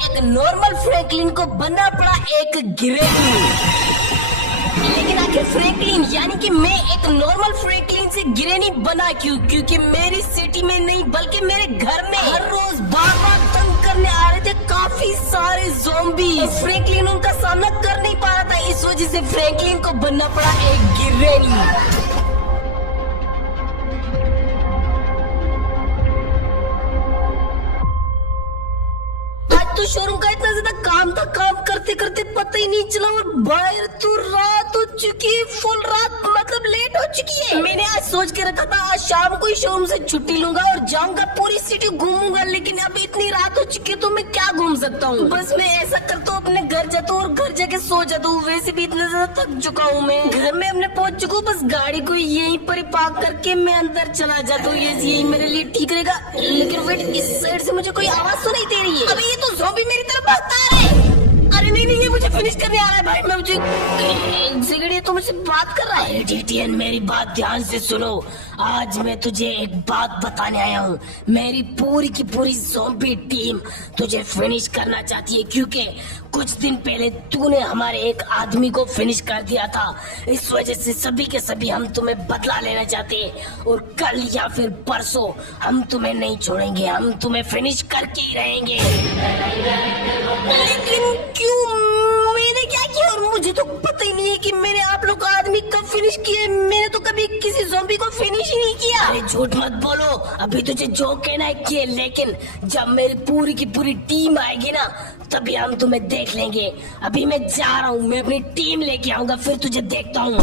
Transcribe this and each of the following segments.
एक normal Franklin को बनना पड़ा एक ग्रेनी। लेकिन आखिर फ्रैंकलिन यानी कि मैं एक नॉर्मल फ्रैंकलिन से ग्रेनी बना क्यों? क्योंकि मेरी सिटी में नहीं बल्कि मेरे घर में हर रोज बार बार तंग करने आ रहे थे काफी सारे ज़ॉम्बी। फ्रैंकलिन उनका सामना कर नहीं पा रहा था, इस वजह से फ्रैंकलिन को बनना पड़ा एक ग्रेनी। तो शोरूम का इतना ज्यादा काम था, काम करते करते पता ही नहीं चला और बाहर तो रात हो चुकी है, फुल रात मतलब लेट हो चुकी है। मैंने आज सोच के रखा था आज शाम को ही शोरूम से छुट्टी लूंगा और जाऊंगा पूरी सिटी घूमूंगा, लेकिन अब इतनी रात हो चुकी है तो मैं क्या घूम सकता हूँ। बस मैं ऐसा करता हूँ अपने घर जाता हूँ और घर जाके सो जाता हूँ। वैसे भी इतना ज्यादा थक चुका हूँ, मैं घर में अपने पहुंच चुका हूँ। बस गाड़ी को यहीं पर पार्क करके मैं अंदर चला जाता हूँ, यही मेरे लिए ठीक रहेगा। लेकिन वेट, इस साइड से मुझे कोई आवाज सुनाई दे रही है। अबे ये तो ज़ॉम्बी मेरी तरफ भागता आ रहा है। अरे नहीं, ये मुझे फिनिश करने आ रहा है भाई। मैं मुझे एक सेकंड, ये तो मुझसे बात कर रहा है। टीटीएन मेरी बात ध्यान से सुनो, आज मैं तुझे एक बात बताने आया हूँ। मेरी पूरी की पूरी ज़ॉम्बी टीम तुझे फिनिश करना चाहती है, क्योंकि कुछ दिन पहले तूने हमारे एक आदमी को फिनिश कर दिया था। इस वजह से सभी के सभी हम तुम्हें बदला लेना चाहते हैं और कल या फिर परसों हम तुम्हें नहीं छोड़ेंगे, हम तुम्हें फिनिश करके ही रहेंगे। लेकिन क्यों? मैंने क्या किया? और मुझे तो पता ही नहीं है कि मैंने आप लोग का आदमी कब फिनिश किया। मैंने तो कभी किसी ज़ॉम्बी को फिनिश ही नहीं किया। अरे झूठ मत बोलो, अभी तुझे जो कहना है किए, लेकिन जब मेरी पूरी की पूरी टीम आएगी ना तभी हम तुम्हें देख लेंगे। अभी मैं जा रहा हूँ, मैं अपनी टीम लेके आऊंगा, फिर तुझे देखता हूँ।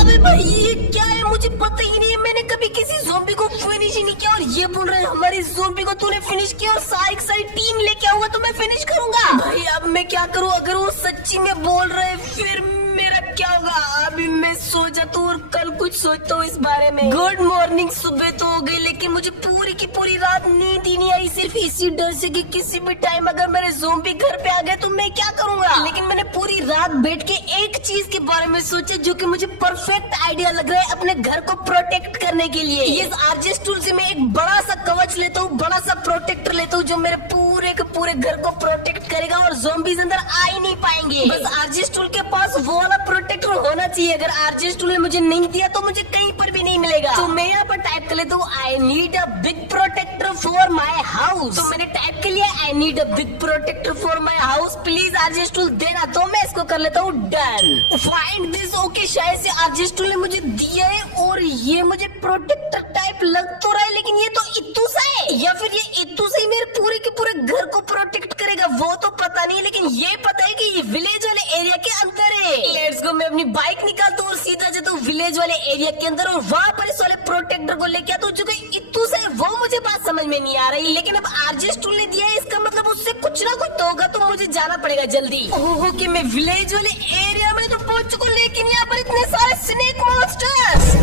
अबे भाई ये क्या है? मुझे पता ही नहीं है, मैंने कभी किसी ज़ॉम्बी को फिनिश ही नहीं किया और ये बोल रहे हैं हमारी ज़ॉम्बी को तूने फिनिश किया और सारी टीम लेके आऊंगा तो मैं फिनिश करूंगा। भाई अब मैं क्या करूँ? अगर वो सच्ची में बोल रहे फिर मेरा क्या होगा? अभी मैं सो जाता हूँ और कल कुछ सोचता हूँ इस बारे में। गुड मॉर्निंग, सुबह तो हो गई लेकिन मुझे पूरी की पूरी रात नींद ही नहीं आई, सिर्फ इसी डर से कि किसी भी टाइम अगर मेरे ज़ॉम्बी घर पे आ गए तो मैं क्या करूंगा। लेकिन मैंने पूरी रात बैठ के एक चीज के बारे में सोचा जो कि मुझे परफेक्ट आइडिया लग रहा है अपने घर को प्रोटेक्ट करने के लिए। ये आरजेस टूल से मैं एक बड़ा सा कवच लेता हूँ, बड़ा सा प्रोटेक्टर लेता हूँ जो मेरे पूरे के पूरे घर को प्रोटेक्ट करेगा और ज़ॉम्बीज़ अंदर आ ही नहीं पाएंगे। बस आरजेस टूल के पास वो वाला प्रोटेक्टर होना चाहिए। अगर आरजेस टूल ने मुझे नहीं दिया तो मुझे कहीं पर भी नहीं मिलेगा। तो मैं यहाँ पर टाइप कर लेता हूँ I need a big protector for my house. तो मैंने टाइप कर लिया I need a big protector for my house, please आरजेस टूल देना। तो मैं इसको कर लेता हूँ डन। फाइंड दिस ओके, शायद से आरजेस टूल ने मुझे दिया है और ये मुझे प्रोटेक्टर टाइप लग तो रहा है, लेकिन ये तो इत्तू सा है या फिर ये इत्तू से ही मेरे पूरे के पूरे घर को प्रोटेक्ट करेगा वो तो पता नहीं, लेकिन ये पता है कि ये विलेज वाले एरिया के अंदर है। लेट्स गो, मैं अपनी बाइक निकालता हूँ और सीधा जाता हूँ विलेज वाले एरिया के अंदर और वहाँ पर इस वाले प्रोटेक्टर को लेके आता हूँ जो कि इत्तू से है। वो मुझे बात समझ में नहीं आ रही, लेकिन अब आरजेस टूल ने दिया है, इसका मतलब उससे कुछ ना कुछ तो होगा, तो मुझे जाना पड़ेगा जल्दी। ओके, मैं विलेज वाले एरिया में तो पहुंच चुका, लेकिन यहाँ पर इतने सारे स्नेक मॉन्स्टर्स।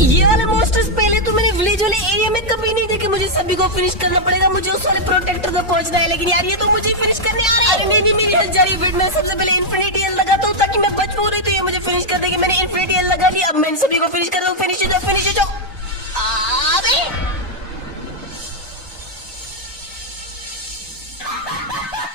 ये वाले मॉन्स्टर्स पहले तो मैंने विलेज वाले एरिया में कभी नहीं देखे। मुझे सभी को फिनिश करना पड़ेगा, मुझे उस वाले प्रोटेक्टर तक पहुंचना है, लेकिन यार ये तो मुझे फिनिश करने आ रहा है। अरे नहीं, मेरी हेल्थ जा रही है। मैं सबसे पहले इन्फिनिटी एल लगाता हूँ ताकि मैं बच पाऊँ, नहीं तो ये मुझे फिनिश कर देंगे। मैंने इन्फिनिटी एल लगा दी, अब मैं सभी को फिनिश कर रहा हूँ। फिनिश हो जाओ।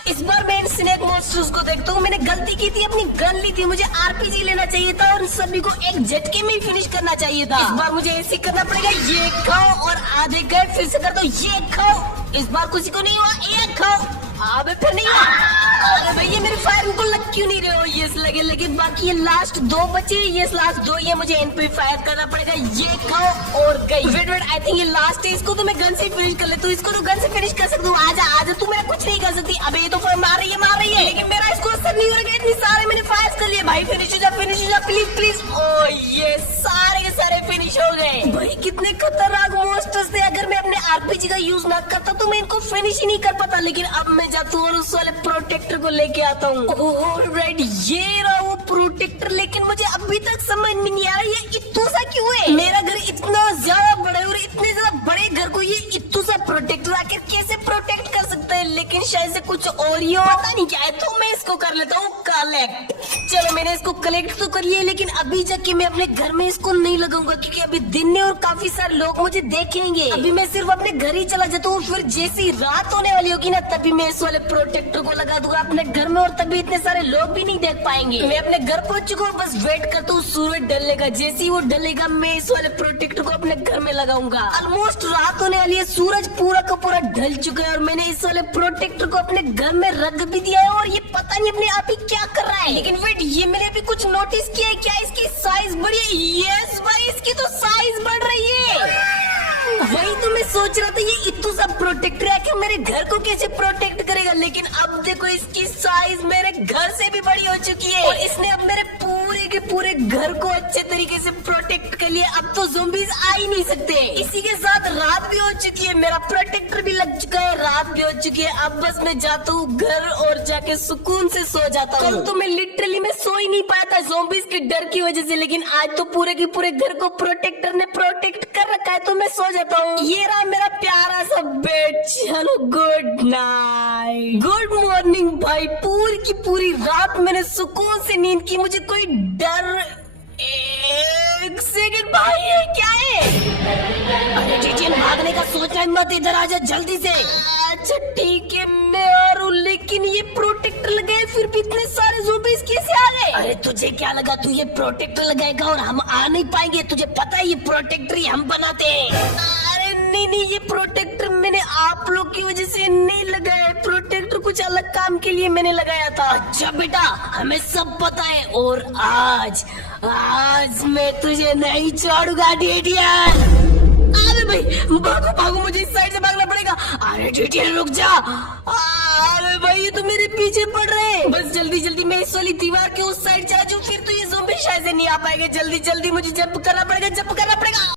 इस बार मैं इन स्नेक मॉन्स्टर्स को देखता हूँ। मैंने गलती की थी, अपनी गन ली थी, मुझे आरपीजी लेना चाहिए था और सभी को एक झटके में ही फिनिश करना चाहिए था। इस बार मुझे ऐसे करना पड़ेगा, ये खाओ और आधे गए फिर से कर दो, ये खाओ। इस बार किसी को नहीं हुआ, ये खाओ, अबे फिर नहीं हुआ। अरे भैया मेरे फायर को लग क्यों नहीं रहे हो? ये लगे, लेकिन बाकी ये लास्ट दो बचे, ये लास्ट दो, ये मुझे इन पे फायर करना पड़ेगा। ये खाओ और गई। वेट, आई थिंक ये लास्ट है, इसको तो मैं गन से फिनिश कर लेता हूँ। इसको तो गन से फिनिश कर सकता हूँ। आजा, तू मेरा कुछ नहीं कर सकती। अबे ये तो मार रही है, लेकिन मेरा इसको असर नहीं हो रहा। इतनी सारे मैंने फायर कर लिए भाई। फिनिश हो जा प्लीज। ओ ये सारे के सारे फिनिश हो गए। भाई कितने खतरनाक मॉन्स्टर्स थे। अगर मैं अपने आरपीजी का यूज ना करता तो मैं इनको फिनिश ही नहीं कर पाता, लेकिन अब मैं जाता हूँ और उस वाले प्रोटेक्टर को लेके आता हूँ। ऑलराइट, ये रहा वो प्रोटेक्टर, लेकिन मुझे अभी तक समझ में नहीं आ रहा ये इत्तू सा क्यों है। मेरा घर इतना ज्यादा बड़ा है और इतने ज्यादा बड़े घर को ये इत्तू सा प्रोटेक्टर आखिर कैसे प्रोटेक्ट कर सकता है, लेकिन शायद से कुछ और ही हो, पता नहीं क्या है। तो मैं इसको कर लेता हूँ कलेक्ट। चलो मैंने इसको कलेक्ट तो कर लिया, लेकिन अभी जाके मैं अपने घर में इसको नहीं लगाऊंगा, क्योंकि अभी दिन है और काफी सारे लोग मुझे देखेंगे। अभी मैं सिर्फ अपने घर ही चला जाता हूँ, फिर जैसी रात होने वाली होगी ना, तभी मैं इस वाले प्रोटेक्टर को लगा दूंगा अपने घर में, और तभी इतने सारे लोग भी नहीं देख पाएंगे। मैं अपने घर पहुंच चुका हूँ, बस वेट करता हूँ सूरज ढलने का। जैसे ही वो ढलेगा मैं इस वाले प्रोटेक्टर को अपने घर में लगाऊंगा। ऑलमोस्ट रात होने वाली है, सूरज पूरा का पूरा ढल चुका है, और मैंने इस वाले प्रोटेक्टर को अपने घर में रख भी दिया है, और ये पता नहीं अपने आप ही क्या कर रहा है। लेकिन वेट, ये मैंने अभी कुछ नोटिस किया है, क्या इसकी साइज बढ़ी है? यस भाई, इसकी तो साइज बढ़ रही है। वही तो मैं सोच रहा था, ये इतना सा प्रोटेक्टर है कि मेरे घर को कैसे प्रोटेक्ट करेगा, लेकिन अब देखो इसकी साइज मेरे घर से भी बड़ी हो चुकी है, और इसने अब मेरे पूरे के पूरे घर को अच्छे तरीके से प्रोटेक्ट कर लिया। अब तो ज़ॉम्बीज़ आ ही नहीं सकते। इसी के साथ रात भी हो चुकी है, मेरा प्रोटेक्टर भी लग चुका है, रात भी हो चुकी है। अब बस मैं जाता हूँ घर और जाके सुकून से सो जाता हूँ। कल तो मैं लिटरली मैं सो ही नहीं पाया था ज़ॉम्बीज़ के डर की वजह से, लेकिन आज तो पूरे के पूरे घर को प्रोटेक्टर ने प्रोटेक्ट कर रखा है, तो मैं सो जाता हूँ। ये रहा मेरा प्यारा सा बेड। चलो गुड नाइट, गुड मॉर्निंग भाई। पूरी की पूरी रात मैंने सुकून से नींद की, मुझे कोई डर। एक सेकंड भाई, ये क्या है? अरे टीचर, भागने का सोच रहा है मत, इधर आजा जल्दी से। अच्छा ठीक है, मैं आ रहा हूँ, लेकिन ये प्रोटेक्टर लगाए फिर भी इतने सारे ज़ॉम्बीज़ कैसे आ गए? अरे तुझे क्या लगा तू ये प्रोटेक्टर लगाएगा और हम आ नहीं पाएंगे? तुझे पता है ये प्रोटेक्टर ही हम बनाते हैं। नहीं नहीं, ये प्रोटेक्टर मैंने आप लोग की वजह से नहीं लगाया, प्रोटेक्टर कुछ अलग काम के लिए मैंने लगाया था। अच्छा बेटा, हमें सब पता है, और आज मैं तुझे नहीं छोड़ूंगा डिडियन। अरे भाई भागो भागो, मुझे इस साइड से भागना पड़ेगा। अरे डिडियन रुक जा। अरे भाई ये तो मेरे पीछे पड़ रहे हैं। बस जल्दी जल्दी मैं इस वाली दीवार के उस साइड चला जाऊं, फिर तो ये ज़ॉम्बी शायद से नहीं आ पाएंगे। जल्दी जल्दी मुझे जंप करना पड़ेगा, जंप करना पड़ेगा।